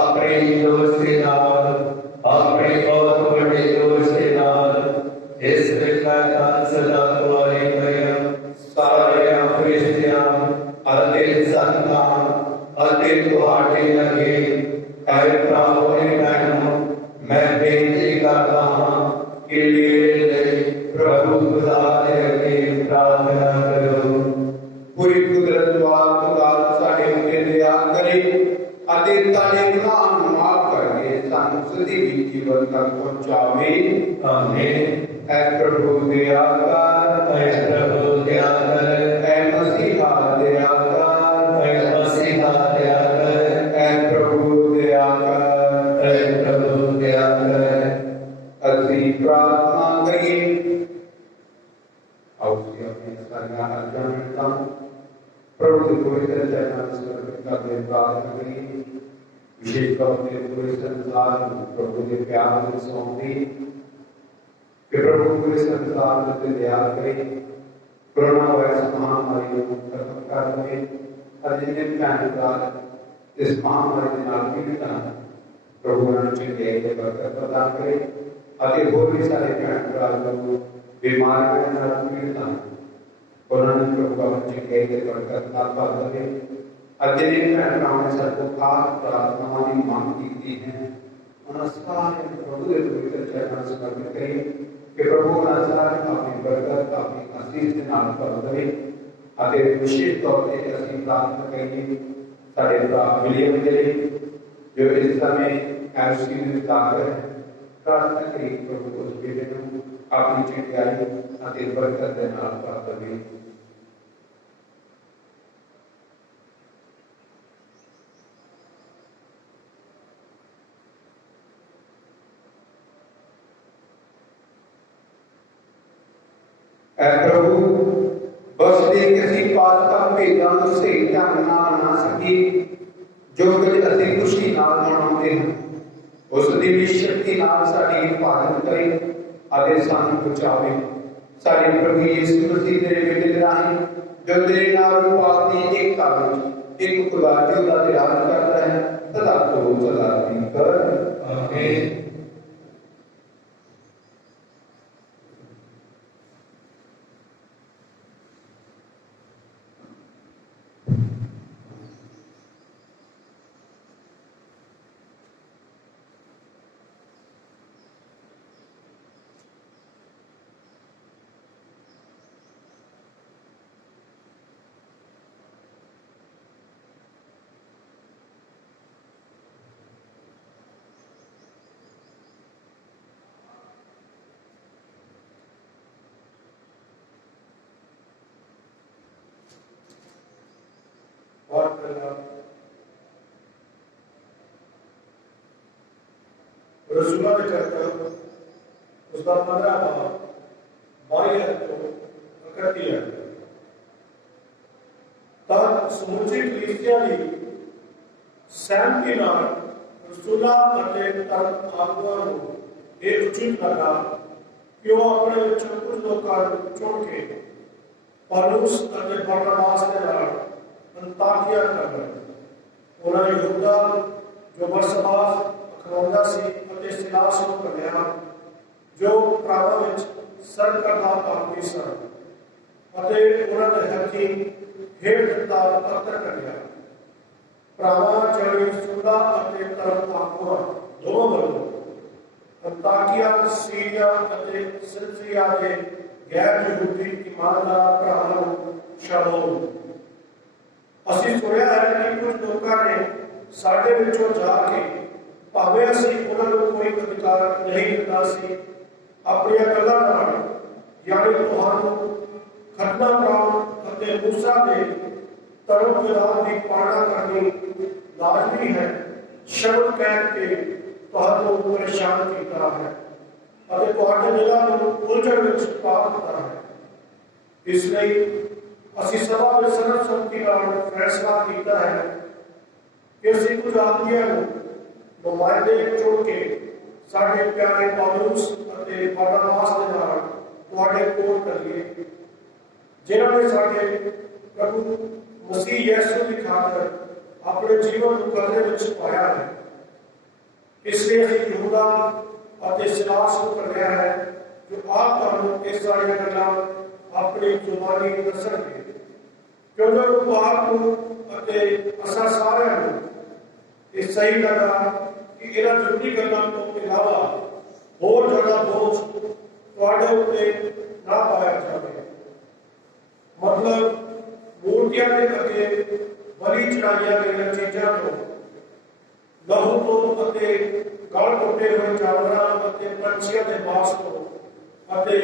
अपने दोस्त के नाल अपने बहुत बड़े बेनती करता हूँ कि मेरे प्रभु खुदा के प्रार्थना करो। पूरी कुदरत वाला साढ़े उत्ते दया करे अते ताले गुनाह नूं माफ करके सानूं सदैव जीवन तक पहुंचावे। आमीन। ऐ प्रभु दया कर, ऐ प्रभु दया कर, ऐ मसीहा दया कर, ऐ मसीहा दया कर, ऐ प्रभु दया कर, ऐ प्रभु दया कर। असीं प्रार्थना करिए। आओ जी अपनी सारियां अर्ज़ां विनतां प्रभु के पवित्र चरणों में समर्पित करके प्रार्थना करिए। विशेष तौर पर पूरे संसार प्रभु के प्यार में सौंप दी कि प्रभु पूरे संसार में दया करे, कोरोना वायरस महामारी को खत्म कर दे और जिन्हें भैन इस महामारी के नाल पीड़ित हैं प्रभु उन्हें चंगाई के बरकत प्रदान करे। अगे होर भी सारे भैन भरा जो बीमार के नाल पीड़ित हैं उन्होंने प्रभु अपनी चंगाई के बरकत प्राप्त करे। अगे भैन भराओं ने सबको खास प्रार्थनावां की मांग की है उन्हें सारे प्रभु के पवित्र चरणों में समर्पित करिए कि प्रभु सारे अपनी बरकत अपनी आशीष के नाल भर दे। अते विशेष तौर पर असीं प्रार्थना करिए साडे भरा विलियम के लिए जो इस समय आईसीयू में दाखिल है। प्रार्थना करिए प्रभु उस बेटे को अपनी चंगाई अते बरकत के नाल भर दे। प्रभु बसते किसी पास का भेदां नूं सही ढंग नाल ना सकी जो कुछ असीं खुशी नाल मनाउंदे हां उस दी भी शक्ति नाल साडी हिफाजत करे अते सानूं बचावे। साडे प्रभु यीशु मसीह दे बेटे दे राहीं जो तेरे नाल पाक दी एकता विच एक खुदा जिंदा ते राज करदा है सदा तो सदा दी कर। आमीन। रसूलों के चक्कर उसका 15 बार 22 तो 31 तब समुची कलीसिया की सहमति नाल रसूलों अते धर्म आगुआं नूं यह उचित लगा कि वह अपने विचों कुछ लोकां नूं चुन के पौलुस अते बरनबास दे नाल अंताकिया कर उन्हें यहूदा जो बरसबास अखरौंदा सी अते सिलास नूं घल्लिया जो प्रावां विच सर्व करदा आदमी सन अते उन्हां दे हत्थीं हेठ दिता पत्थर घल्लिया। प्रावां चढ़ी सुदा अते धर्म आगुआं दोवां वल्लों अंताकिया सीरिया अते सिलसिया के गैर यहूदी ईमानदार भरावां नूं शालोम। असीं सुनिया है कि कुछ लोगों ने साडे विचों जाके भावें असीं उन्हां नूं कोई अधिकार नहीं दिता सी अपनी गल्लां नाल यानी तुहानूं खतना पाउण अते मूसा दे धर्म विधान की पालना करनी लाजमी है शब्द कह के तुहानूं परेशान किया है अते तुहाडे दिलां नूं उलझण विच पा दिता है। इसलिए असीं सभा में सर्वसम्मति नाल फैसला किया है कि असीं कुछ आदमियां नूं नुमाइंदे चुन के साडे प्यारे पौलुस अते बरनबास दे नाल तुहाडे कोल करिए जिन्हां ने साडे प्रभु मसीह यीशु की खातर अपने जीवन को खतरे विच पाया है। इसलिए असीं यहूदा अते सिलास को घल्लिया है जो आप तुहानूं इस सारियां गल्लां अपनी जुबानी दसणगे क्योंकि आपको अते असां सारिआं नूं ये सही लगा कि इन्हां जरूरी गल्लां तो इलावा ਚੜਾਈਆਂ ਗਈਆਂ ਚੀਜ਼ਾਂ ਤੋਂ, ਲਹੂ ਤੋਂ ਅਤੇ ਗਲ ਟੁੱਟੇ ਹੋਏ ਜਾਨਵਰਾਂ ਅਤੇ ਪੰਛੀਆਂ ਦੇ ਮਾਸ ਤੋਂ ਅਤੇ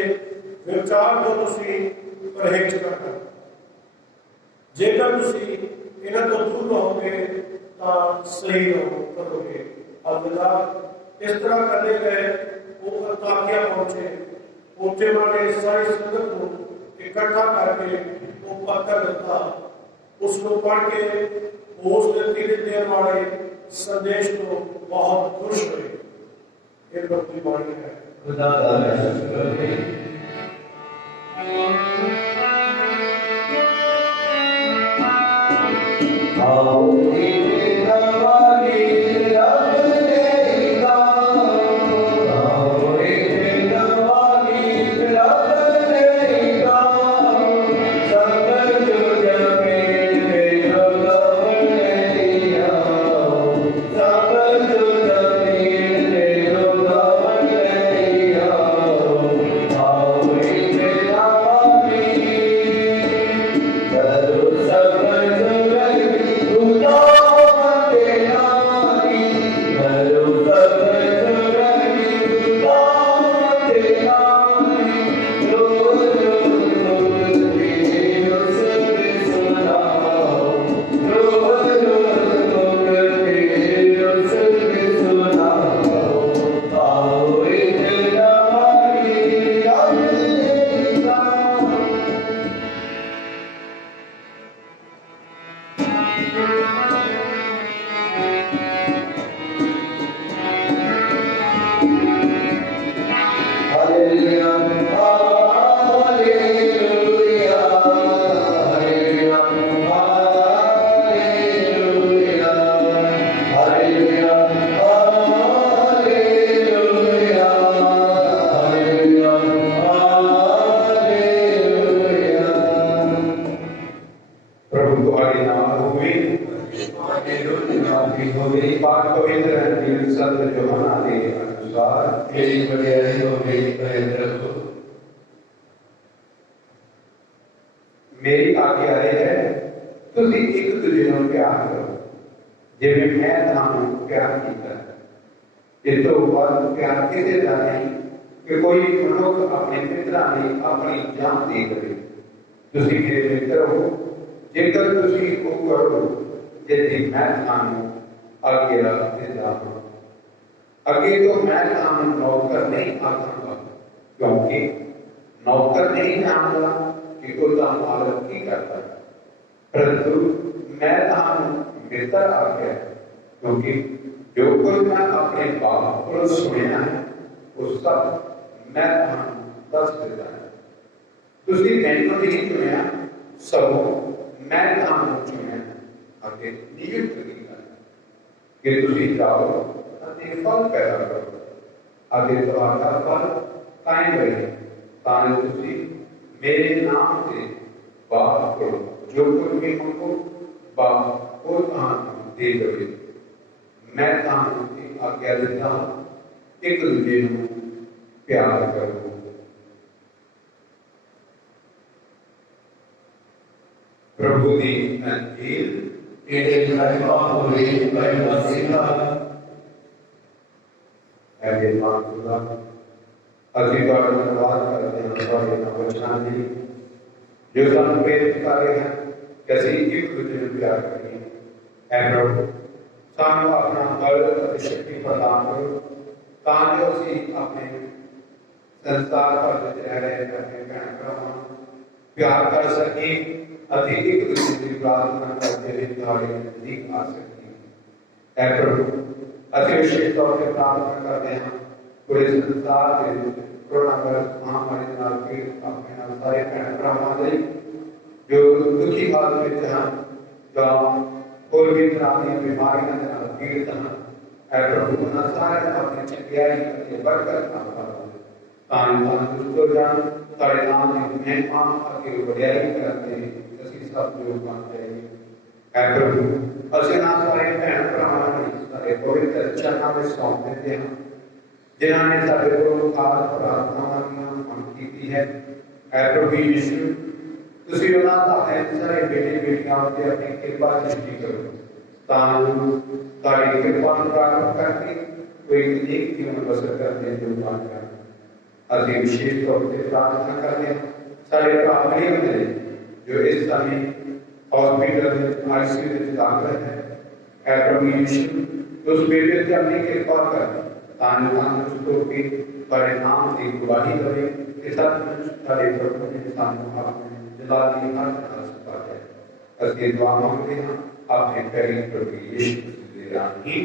ਵਿਚਾਰ ਤੋਂ ਤੁਸੀਂ ਪਰਹੇਜ਼ ਕਰਨਾ। ਜੇਕਰ ਤੁਸੀਂ ਇਹਨਾਂ ਤੋਂ ਦੂਰ ਰਹੋਗੇ ਤਾਂ ਸਹੀ ਕਰੋਗੇ। ਅਲਵਿਦਾ। ਇਸ ਤਰ੍ਹਾਂ ਕਰਦੇ ਗਏ ਉਹ ਅੰਤਾਕਿਆ ਪਹੁੰਚੇ। ਉੱਥੇ ਉਹਨਾਂ ਨੇ ਸਾਰੀ ਸੰਗਤ ਨੂੰ ਇਕੱਠਾ ਕਰਕੇ ਉਹ ਪੱਤਰ ਦਿੱਤਾ। ਉਸ ਨੂੰ ਪੜ੍ਹ ਕੇ ਉਸ ਦੇ ਤੀਰੇ ਦੇਣ ਵਾਲੇ ਸੰਦੇਸ਼ ਤੋਂ ਬਹੁਤ ਖੁਸ਼ ਹੋਏ। ਇਹ ਪ੍ਰਭੂ ਦੀ ਬਾਣੀ ਹੈ। ਖੁਦਾ ਦਾ ਸ਼ੁਕਰ ਹੈ। ਆਓ ਜੀ ਨਵਾਂ मेरी आज्ञा यह है तुम एक दूजे को प्यार करो जिवें मैं तुहानू प्यार किया। इस तो बाद प्यार किसी का नहीं कि कोई मनुष्य अपने मित्रों ने अपनी जान दे करे। तुम मेरे मित्र हो जेकर तुम वो करो जिसकी मैं तुहानू आज्ञा देता हूं। अगे तो मैं तुहानू नौकर नहीं आखांगा क्योंकि नौकर नहीं जानता कि उसका मालक की करता है, परंतु मैं तुहानू मित्र आ गया क्योंकि जो कोई मैं अपने बाप को सुनिया है वो सब मैं तुहानू दस देता है। तुसी मैनू नहीं चुनिया सगों मैं तुहानू चुनिया अगे नियुक्त किया कि तुसी जाओ अते फल पैदा करो अगे तुहाडा फल कायम रहे ताकि तुसी मेरे नाम से बाप करो। जो कुछ भी मंगो बाप को तुहानू दे देवे। मैं तुहानू आज्ञा देता हूं एक दूजे नू प्यार करो। प्रभु दी अंजील तेरे महिमा होवे मसीहा। ऐसे मानूगा ਅਸੀਂ ਤੁਹਾਡਾ ਧੰਨਵਾਦ ਕਰਦੇ ਹਾਂ ਤੁਹਾਡੇ ਵਚਨਾਂ ਦੀ ਜੋ ਸਾਨੂੰ ਪ੍ਰੇਰਿਤ ਕਰ ਰਹੇ ਹਨ ਕਿ ਅਸੀਂ ਇੱਕ ਦੂਜੇ ਨੂੰ ਪਿਆਰ ਕਰੀਏ। ਐ ਪ੍ਰਭੂ ਸਾਨੂੰ ਆਪਣਾ ਬਲ ਅਤੇ ਸ਼ਕਤੀ ਪ੍ਰਦਾਨ ਕਰੋ ਤਾਂ ਜੋ ਅਸੀਂ ਆਪਣੇ ਸੰਸਾਰ ਭਰ ਵਿੱਚ ਰਹਿ ਰਹੇ ਆਪਣੇ ਭੈਣ ਭਰਾਵਾਂ ਨੂੰ ਪਿਆਰ ਕਰ ਸਕੀਏ ਅਤੇ ਇੱਕ ਦੂਜੇ ਦੀ ਪ੍ਰਾਰਥਨਾ ਕਰਦੇ ਹੋਏ ਤੁਹਾਡੇ ਨਜ਼ਦੀਕ ਆ ਸਕੀਏ। ਐ ਪ੍ਰਭੂ ਅਸੀਂ ਵਿਸ਼ੇਸ਼ ਤੌਰ ਤੇ ਪ੍ਰਾਰਥਨਾ ਕਰਦੇ ਹਾਂ पूरे संसार के कोरोना वायरस महामारी के नाल पीड़ित अपने नाल सारे भैन भरावां लई जो दुखी हालत में हैं जां कोई भी तरह की बीमारियां के नाल पीड़ित हैं ऐ प्रभु उन्हां सारे अपने चंगियाई अते बरकत नाल करो तां तंदुरुस्त हो जाण सारे नाम की महिमा अते वडियाई करते ਅਸੀਂ सब लोग मानते हैं। ऐ प्रभु ਅਸੀਂ ना सारे भैन भरावां नूं सारे पवित्र चरणां ਵਿੱਚ सौंप ਦਿੰਦੇ ਹਾਂ जिन्होंने सारे को खास प्रार्थनावां दी मंग की है। ऐ प्रभु यीशु ਤੁਸੀਂ ਉਹਨਾਂ ਦਾ ਸਾਰੇ ਬੇਟੇ ਬੇਟੀਆਂ ਉੱਤੇ ਆਪਣੀ ਕਿਰਪਾ ਦ੍ਰਿਸ਼ਟੀ ਕਰੋ ਤਾਂ ਜੋ ਤੁਹਾਡੀ ਕਿਰਪਾ ਨੂੰ ਪ੍ਰਾਪਤ ਕਰਕੇ ਕੋਈ ਇੱਕ ਜੀਵਨ ਬਸਰ ਕਰਦੇ ਜੋ ਮਾਨ ਕਰਨ। ਅਸੀਂ ਵਿਸ਼ੇਸ਼ ਤੌਰ ਤੇ ਪ੍ਰਾਰਥਨਾ ਕਰਦੇ ਹਾਂ ਸਾਡੇ ਭਰਾ ਬੜੇ ਹੁੰਦੇ ਨੇ ਜੋ ਇਸ ਸਮੇਂ ਹਸਪੀਟਲ ਦੇ ਆਈਸੀਯੂ ਵਿੱਚ ਦਾਖਲ ਹੈ। ਐ ਪ੍ਰਭੂ ਯਿਸੂ ਉਸ ਬੇਟੇ ਤੇ ਆਪਣੀ ਕਿਰਪਾ ਕਰ ਤਾਂ ਜੋ ਤੰਦਰੁਸਤ ਹੋ ਕੇ ਤੁਹਾਡੇ ਨਾਮ ਦੀ ਗਵਾਹੀ ਦੇਵੇ ਕਿ ਸੱਚਮੁੱਚ ਸਾਡੇ ਪ੍ਰਭੂ ਨੇ ਸਾਨੂੰ ਆਪਣੇ ਜਲਾਲੀ ਹਰ ਨਾਲ ਸਤਾਇਆ। ਅਸੀਂ ਦੁਆ ਮੰਗਦੇ ਹਾਂ ਆਪਣੇ ਪਿਆਰੇ ਪ੍ਰਭੂ ਯਿਸੂ ਦੇ ਰਾਹੀਂ।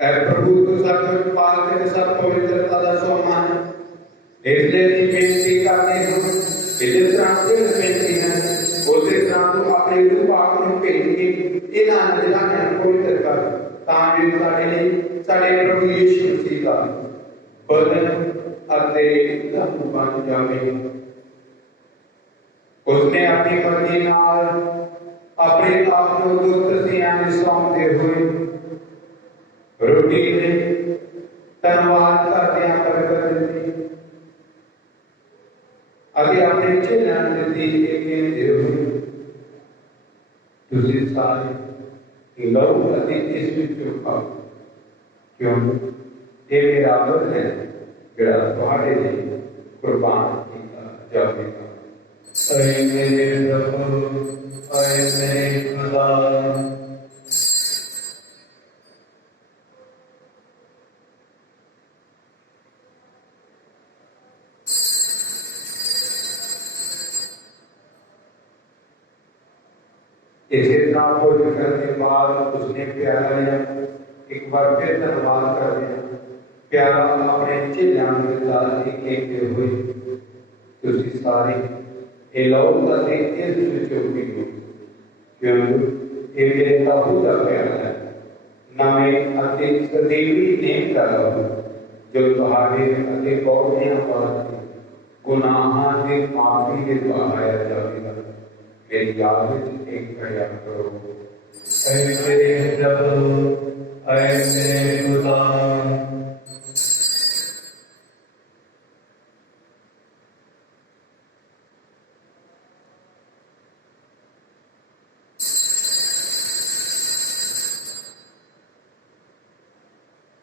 प्रभु तो सब पाल के सब पवित्रता का सम्मान इसलिए बेनती करते हैं इस तरह से बेनती है उसी तरह तो अपने रूप आपको भेज के इन आनंदां को पवित्र कर ताकि साडे प्रभु यीशु मसीह का बदन ਅਤੇ ਧਰਮ ਬਣ ਜਾਵੇ। ਉਸਨੇ ਆਪਣੀ ਮਰਜ਼ੀ ਨਾਲ ਆਪਣੇ ਆਪ ਨੂੰ ਦੁੱਖ ਸਿਆਂ ਦੇ ਸੌਂਪਦੇ ਹੋਏ ਰੋਟੀ ਨੇ ਧੰਨਵਾਦ ਕਰਦਿਆਂ ਬਰਕਤ ਦਿੱਤੀ ਅਤੇ ਆਪਣੇ ਚੇਲਿਆਂ ਨੂੰ ਦਿੱਤੀ। ਇਹ ਕਹਿੰਦੇ ਹੋਏ, ਤੁਸੀਂ ਸਾਰੇ ਲਓ ਅਤੇ ਇਸ ਵਿੱਚੋਂ ਖਾਓ, ਕਿਉਂ ਇਹ ਮੇਰਾ ਬਦਨ ਹੈ ਜਿਹੜਾ ਤੁਹਾਡੇ ਲਈ ਕੁਰਬਾਨ ਕੀਤਾ ਜਾਵੇਗਾ। ऐ मेरे प्रभु, ऐ मेरे खुदा। इसे तरह भोजन करने के बाद उसने प्याला लिया, एक बार फिर धन्यवाद कर दिया, प्याला अपने चेलियां के साथ कहते हुए, तुसी सारे ये लो ਅਤੇ ਇਸ ਵਿੱਚੋਂ ਪੀਓ, ਕਿਉਂਕਿ ਇਹ ਮੇਰੇ ਪ੍ਰਭੂ ਦਾ ਪਿਆਰਾ ਹੈ। ਨਵੇਂ ਅਤੇ ਸਦੀਵੀ ਨੇਮ ਦਾ ਲਹੂ ਜੋ ਤੁਹਾਡੇ ਅਤੇ ਬਹੁਤਿਆਂ ਵਾਸਤੇ ਗੁਨਾਹਾਂ ਦੀ ਮਾਫੀ ਦੇ ਬਹਾਇਆ ਜਾਵੇਗਾ। मेरी याद में एक प्रयास करो। ऐ मेरे प्रभु, ऐ मेरे खुदा।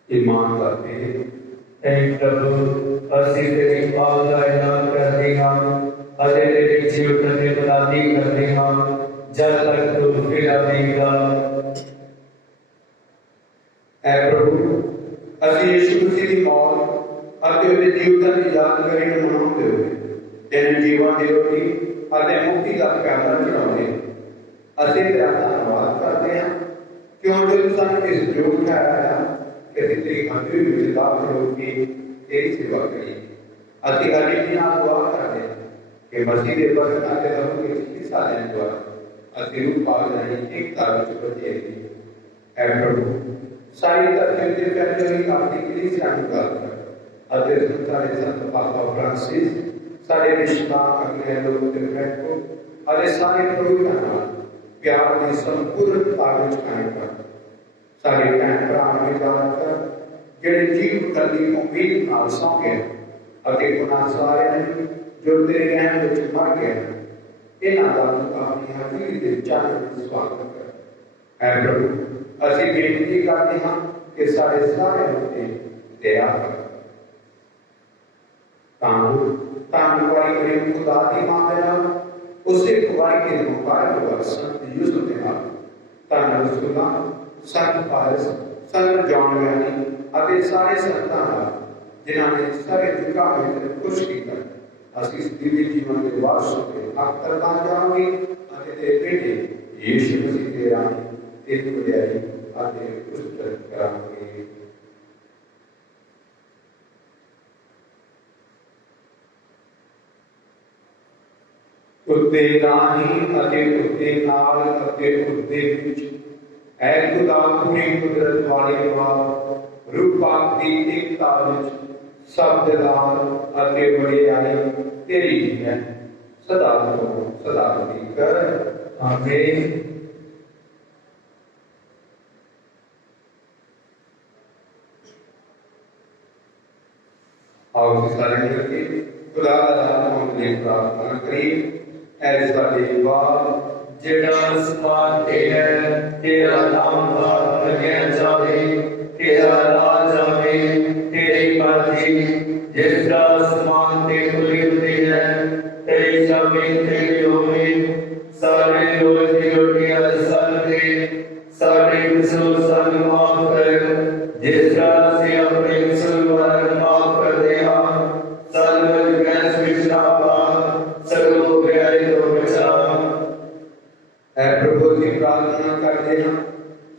ईमान करते हैं, ऐ प्रभु, ਅਸੀਂ ਤੇਰੀ ਪਾਵ ਦਾ ਐਲਾਨ ਕਰਦੇ ਹਾਂ ਅਤੇ ਤੇਰੀ ਜੀਵਨ ਦੀ ਬੁਲਾਦੀ ਕਰਦੇ ਹਾਂ ਜਦ ਤੱਕ ਤੂੰ ਫਿਰ ਆਵੇਗਾ। ऐ प्रभु, ਅਸੀਂ ਯਿਸੂ ਮਸੀਹ ਦੀ ਮੌਤ ਅਤੇ ਉਹਦੇ ਜੀਵਨ ਦੀ ਯਾਦਗਾਰੀ ਨੂੰ ਮਨਾਉਂਦੇ ਹੋਏ ਤੈਨੂੰ ਜੀਵਨ ਦੀ ਰੋਟੀ ਅਤੇ ਮੁਕਤੀ ਦਾ ਪਿਆਲਾ ਚੜਾਉਂਦੇ ਹਾਂ। ਅਸੀਂ ਤੇਰਾ ਧੰਨਵਾਦ ਕਰਦੇ ਹਾਂ ਕਿਉਂਕਿ ਤੂੰ ਸਾਨੂੰ ਇਸ ਯੋਗ ਠਹਿਰਾਇਆ ਕਿ ਅਸੀਂ ਤੇਰੀ ਹਜ਼ੂਰੀ ਵਿੱਚ ਦਾਖਲ ਹੋ ਕੇ ਤੇਰੀ ਸੇਵਾ ਕਰੀਏ। ਅਸੀਂ ਹਰ ਨਾਲ ਦੁਆ ਕਰਦੇ ਹਾਂ ਕਿ ਮਸੀਹ ਦੇ ਬਰਕਤ ਅਤੇ ਲਹੂ ਵਿੱਚ ਹਿੱਸਾ ਲੈਣ ਦੁਆਰਾ ਅਸੀਂ ਰੂਹ ਪਾਕ ਰਹੀ ਏਕਤਾ ਵਿੱਚ ਵਧੇ ਰਹੀਏ। ਐ ਪ੍ਰਭੂ, ਸਾਰੀ ਧਰਤੀ ਤੇ ਫੈਲੀ ਹੋਈ ਆਪਣੀ ਕਲੀਸਿਆ ਨੂੰ ਗੱਲ ਕਰ ਅਤੇ ਸਾਡੇ ਸੰਤ ਪਾਪਾ ਫਰਾਂਸਿਸ, ਸਾਡੇ ਰਿਸ਼ਤੇਦਾਰ ਅਗਲੇ ਲੋਕ ਤੇ ਬੈਠੋ ਅਤੇ ਸਾਰੇ ਪ੍ਰਭੂਆਂ ਨਾਲ ਪਿਆਰ ਦੀ ਸੰਪੂਰਨਤਾ ਵਿੱਚ ਕਾਇਮ ਕਰ। ਸਾਡੇ ਭੈਣ ਭਰਾਵਾਂ ਨੂੰ ਯਾਦ ਕਰ ਜਿਹੜੇ ਜੀਵ ਕਰਦੀ ਉਮੀਦ ਨਾਲ ਸੌਂ ਗਏ ਅਤੇ ਉਹਨਾਂ ਸਾਰਿਆਂ ਨੇ ਜੋ ਤੇਰੇ ਰਹਿਮ ਵਿੱਚ ਮਰ ਗਏ ਇਹਨਾਂ ਦਾ ਆਪਣੀ ਹਜ਼ੂਰੀ ਦੇ ਚਾਨਣ ਵਿੱਚ ਸਵਾਗਤ ਕਰ। ਐ ਪ੍ਰਭੂ, ਅਸੀਂ ਬੇਨਤੀ ਕਰਦੇ ਹਾਂ ਕਿ ਸਾਡੇ ਸਾਰਿਆਂ ਉੱਤੇ ਦਇਆ ਕਰ। ਤਾਂ ਵਾਰੀ ਕਰੀਮ ਖੁਦਾ ਦੀ ਮਾਂ ਦੇ ਨਾਲ ਉਸੇ ਕੁਵਾਰੀ ਕੇ ਮੁਬਾਰਕ ਵਰਸਨ ਯੂਸੁਫ ਦੇ ਨਾਲ ਧੰਨ ਰਸੂਲਾਂ ਸੰਤ ਪਾਰਸ ਸੰਤ ਜੌਨ ਵੈਨੀ ਅਤੇ ਸਾਰੇ ਸੰਤਾਂ ਨਾਲ ਜਿਨ੍ਹਾਂ ਨੇ ਸਾਰੇ ਦੁੱਖਾਂ ਵਿੱਚ ਖੁਸ਼ ਕੀਤਾ। ਅਸੀਂ ਇਸ ਦਿਵਯ ਜੀਵਨ ਦੇ ਵਾਰਸ ਤੇ ਹੱਕ ਕਰਨਾ ਚਾਹਾਂਗੇ ਅਤੇ ਤੇਰੇ ਬੇਟੇ ਯਿਸੂ ਮਸੀਹ ਦੇ ਰਾਹੀਂ ਤੇਰੀ ਵਡਿਆਈ ਅਤੇ ਉਸਤਤ ਕਰਾਂਗੇ। ਉੱਤੇ ਰਾਹੀਂ ਅਤੇ ਉੱਤੇ ਨਾਲ ਅਤੇ ਉੱਤੇ ਵਿੱਚ ਐ ਖੁਦਾ ਪੂਰੀ ਕੁਦਰਤ ਵਾਲੇ ਬਾਪ ਰੂਪਾਂ ਦੀ ਏਕਤਾ ਵਿੱਚ ਸਭ ਜਲਾਲ ਅਤੇ ਵਡਿਆਈ ਤੇਰੀ ਹੈ ਸਦਾ ਤੋਂ ਸਦਾ ਦੀ ਕਰ। ਆਮੀਨ। आओ सारे मिलके खुदा का नाम ले प्रार्थना करिए। ऐ साडे बाप ਜਿਹੜਾ ਅਸਮਾਨ ਤੇ ਹੈ, ਤੇਰਾ ਨਾਮ ਮੰਨਿਆ ਜਾਵੇ, ਤੇਰਾ ਰਾਜ ਆਵੇ, ਤੇਰੀ ਮਰਜ਼ੀ ਜਿਸ ਤਰ੍ਹਾਂ ਅਸਮਾਨ ਤੇ ਪੂਰੀ ਹੁੰਦੀ ਹੈ ਤੇਰੀ ਜ਼ਮੀਨ ਤੇ ਵੀ ਹੋਵੇ। ਸਾਡੇ ਰੋਜ਼ ਦੀ ਰੋਟੀ ਸਾਨੂੰ ਦੇ, ਸਾਡੇ ਕਸੂਰ ਸਾਨੂੰ ਮਾਫ਼ ਕਰ ਜਿਸ ਤਰ੍ਹਾਂ ਅਸੀਂ ਆਪਣੇ ਕਸੂਰਵਾਰਾਂ ਨੂੰ ਮਾਫ਼ ਕਰਦੇ ਹਾਂ। ਸਾਨੂੰ ਗੈਸ ਵਿੱਚ ਨਾ ਪਾ, ਸਗੋਂ ਬੁਰਾਈ ਤੋਂ ਬਚਾ। ऐ प्रभु की प्रार्थना करते हैं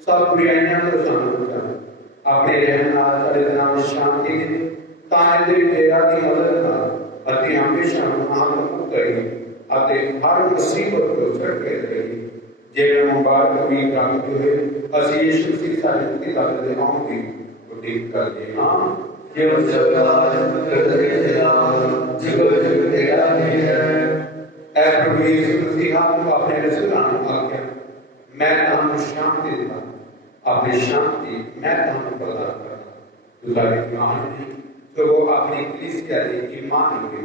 सब बुराइयां तो सानू बचा, अपने रहम नाल साडे दिलां विच शांति दे, तां तेरी दया दी मदद नाल असीं हमेशा गुनाह तो मुक्त रहीए अते हर मुसीबत तो छुटके रहीए। जिहड़े मुबारक उम्मीद रखते हुए असीं यीशु मसीह साडे मुक्ति दाता दे नाम दी उਡੀਕ ਕਰਦੇ ਹਾਂ। जो जगत करते तेरा जुग जुग तेरा ही है। ऐ प्रभु यीशु मसीह आपको अपने रसूलां नूं आख्या मैं तुहानूं शांति देता अपनी शांति मैं तुहानूं प्रदान करता तुहाडे ईमान नहीं तो वो अपनी कलीसिया दे ईमान होगी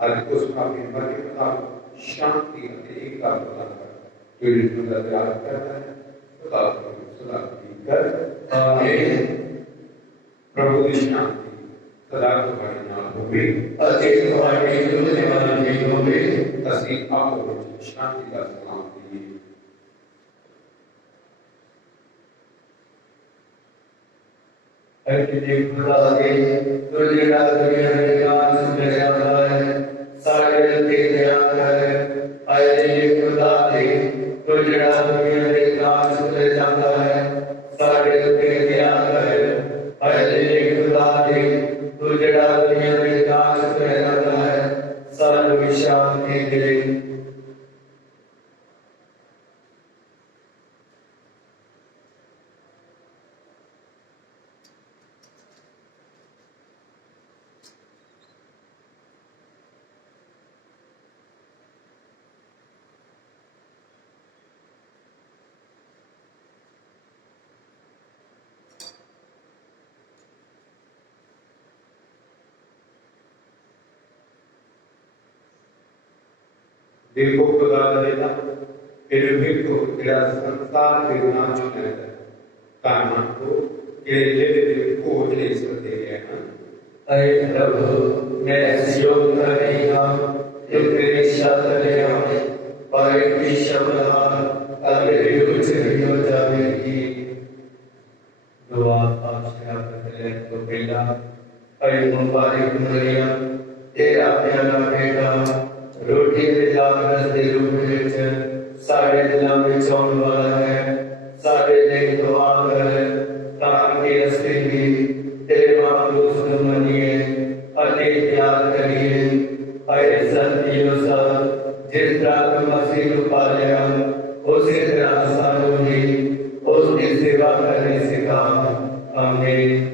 और उसका अपने मर्जी के मुताबिक शांति और एकता प्रदान करता जो इनको त्याग करता है सदा की कर आमीन। प्रभु की शांति सदा तुम्हारे नाल होवे अते तुम्हारे जुड़ने वाले भी होवे। ਅਸੀਂ ਆਪੋ ਵਿੱਚ ਸ਼ਾਂਤੀ ਦਾ ਸਲਾਮ ਦਈਏ। अति खुदा के तो जेड़ा दुनिया में काज में जाता है सारे ते दया कर। अति खुदा के तो जेड़ा दुनिया में काज में जाता है सारे ते दया कर। अति खुदा के तो जेड़ा दुनिया में काज में जाता है सारे शांति दे। देखो खुदा देना फिर देखो तेरा संसार के ना चुने काना को के ले खोज ले सकते हैं। अरे प्रभु मैं योग कर रही हूँ जो तेरे शब्द ले आए और एक भी शब्द अगले कुछ नहीं हो जाएगी। दुआ आपसे करते हैं तो पहला अरे मुबारक मरियम तेरा प्यारा बेटा रोटी के जागरण के रूप में सारे दिलों में चौन वाला है सारे दिन दुआ कर ताकि असली भी तेरे मामूस को मनिए अति प्यार करिए। अरे सत्य सब जिस तरह मसीह को पालिया उसी तरह सालों ही उसकी सेवा करने सिखा। आमीन।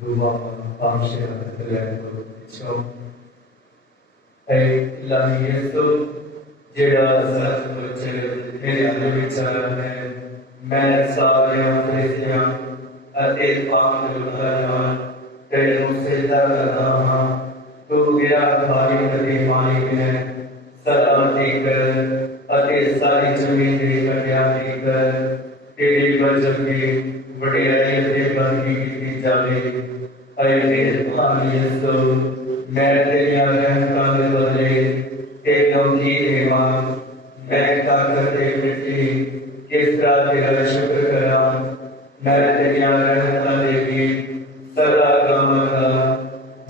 Dua bangsa terlalu kecil. Ilahi Yesus, जेड़ा सचमुच मेरे अंदर विचार है मैं सारे फरिश्तियां अते पाक लोकां तेरे मुझसे करता हां तू मेरा भारी कदी मालिक है सलामती कर अते सारी जमीन की कल्याणी कर तेरी वजह की वडियाई अते बंदगी की जावे। अरे मेहरबान यीशु मैं तेरी रहमतां दे बदले तेरे की सेवा मैं करते मिट्टी किस तरह तेरा शुक्र करा। मैं तेरी रहमतां देगी सदा कामगा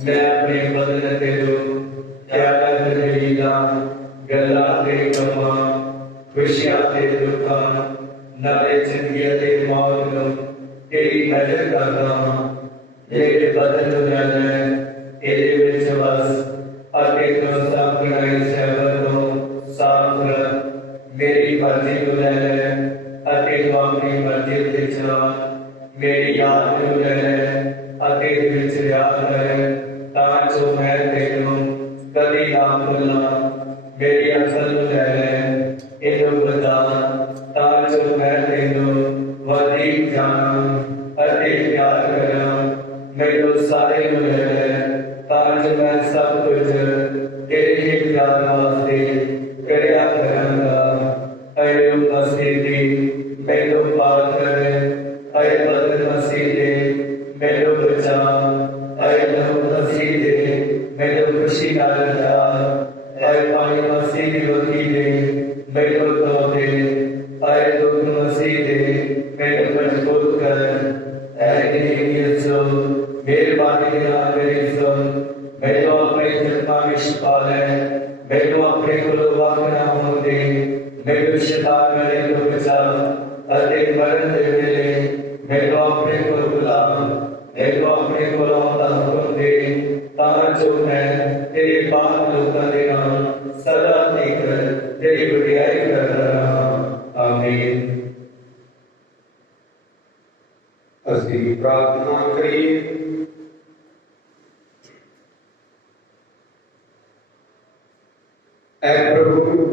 मैं अपने बदले ते दो क्या तेरीला गला ते कमा खुशियां ते दुखा नाले जिंदगी ते मौत नो तेरी नजर करदा तेरे बदल जाने तेरे विच बस अते तो सब बनाई सेवा को साफ रख मेरी मर्जी को ले ले अते तो अपनी मर्जी से चला मेरी याद को ले ले अते विच याद करे ताकि मैं तेरे कभी ना भूलना मेरी असल को ले ले इन्हों बता ताकि मैं तेरे जाना अति प्यार करा मैनू सारे मिले ताज मैं सब कुछ तेरे ही प्यार वास्ते करया करांगा अरे मसीदी मैनू पार कर अरे बदल मसीदे मैनू बचा अरे मसीदे मैनू खुशी नाल जा अरे पानी मसीदी रोटी दे मैनू तो दे अरे दुख मसीदे मैनू मजबूत कर अरे यीशु मेहरबानी ना करे सो मैनू अपने जन्मा विच पाले मैनू अपने को वाक ना होंदे मैनू शैतान वाले तो बचा अते मरण दे वेले मैनू अपने को बुला मैनू अपने को लाउंदा हुक्म दे तां जो मैं तेरे पाक लोकां दे नाल सदा देख तेरी वडियाई कर रहा आमीन। ਅਸੀਂ प्रार्थना करिए। ऐ प्रभु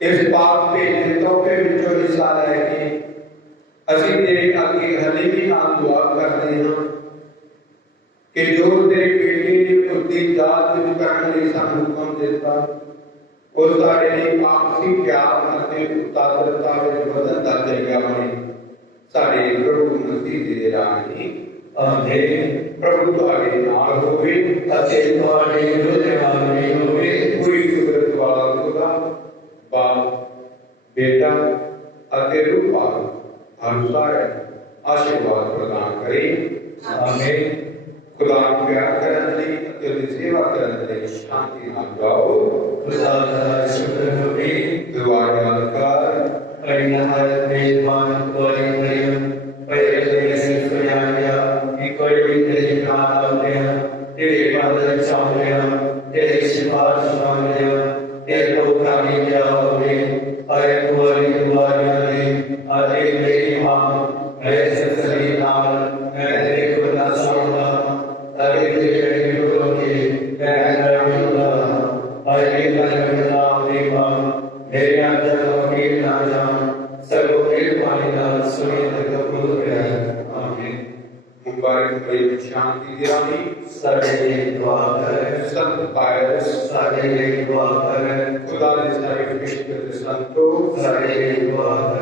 इस पाक भेजे तोहफे विचों हिस्सा लैके ਅਸੀਂ तेरे अगे हले भी नाल दुआ करते हैं कि जो तेरे बेटे ने उसकी जात विच करने लई सानू हुक्म दिता ਉਹ ਸਾਡੇ ਲਈ ਆਪਸੀ ਪਿਆਰ ਅਤੇ ਉਤਾਰਤਾ ਵਿੱਚ ਵਧਣ ਦਾ ਜ਼ਰੀਆ ਬਣੇ ਸਾਡੇ ਪ੍ਰਭੂ ਮਸੀਹ ਦੇ ਰਾਹੀਂ ਆਮੀਨ। ਪ੍ਰਭੂ ਤੁਹਾਡੇ ਨਾਲ ਹੋਵੇ ਅਤੇ ਤੁਹਾਡੇ ਰੂਹ ਨਾਲ ਵੀ ਹੋਵੇ। ਪੂਰੀ ਕੁਦਰਤ ਵਾਲਾ ਖੁਦਾ ਬਾਪ बेटा ਅਤੇ ਰੂਹ ਪਾਕ ਸਾਨੂੰ ਸਾਰਿਆਂ ਨੂੰ ਆਸ਼ੀਰਵਾਦ ਪ੍ਰਦਾਨ ਕਰੇ ਆਮੀਨ। खुदा को प्यार करने लई ਅਤੇ ਉਹਦੀ ਸੇਵਾ ਕਰਨ ਲਈ ਸ਼ਾਂਤੀ ਨਾਲ ਗਾਓ। खुदा का शुक्र होवे दुआ याद कर परिणाम मेजबान कोई मरियम पहले से सुनाया कि कोई भी तेरे नाम आते हैं तेरे पाद चाहते हैं तेरे सिफारिश मांगते हैं तेरे को कामयाबी अरे तुम्हारी दुआएं ने अरे मेरी मां ऐसे सभी नाम मैं तेरे को ना सुनता अरे तेरे लोगों के मैं रहूंगा अरे मेरे अंदर वकील ना जान सबको पानी ना सुनी तक कबूल करे आमीन। मुबारक मरियम शांति दी रानी साडे लिए दुआ करे संत पायस साडे लिए दुआ करे खुदा दे सारे फरिश्ते ते संतो साडे लिए दुआ करे।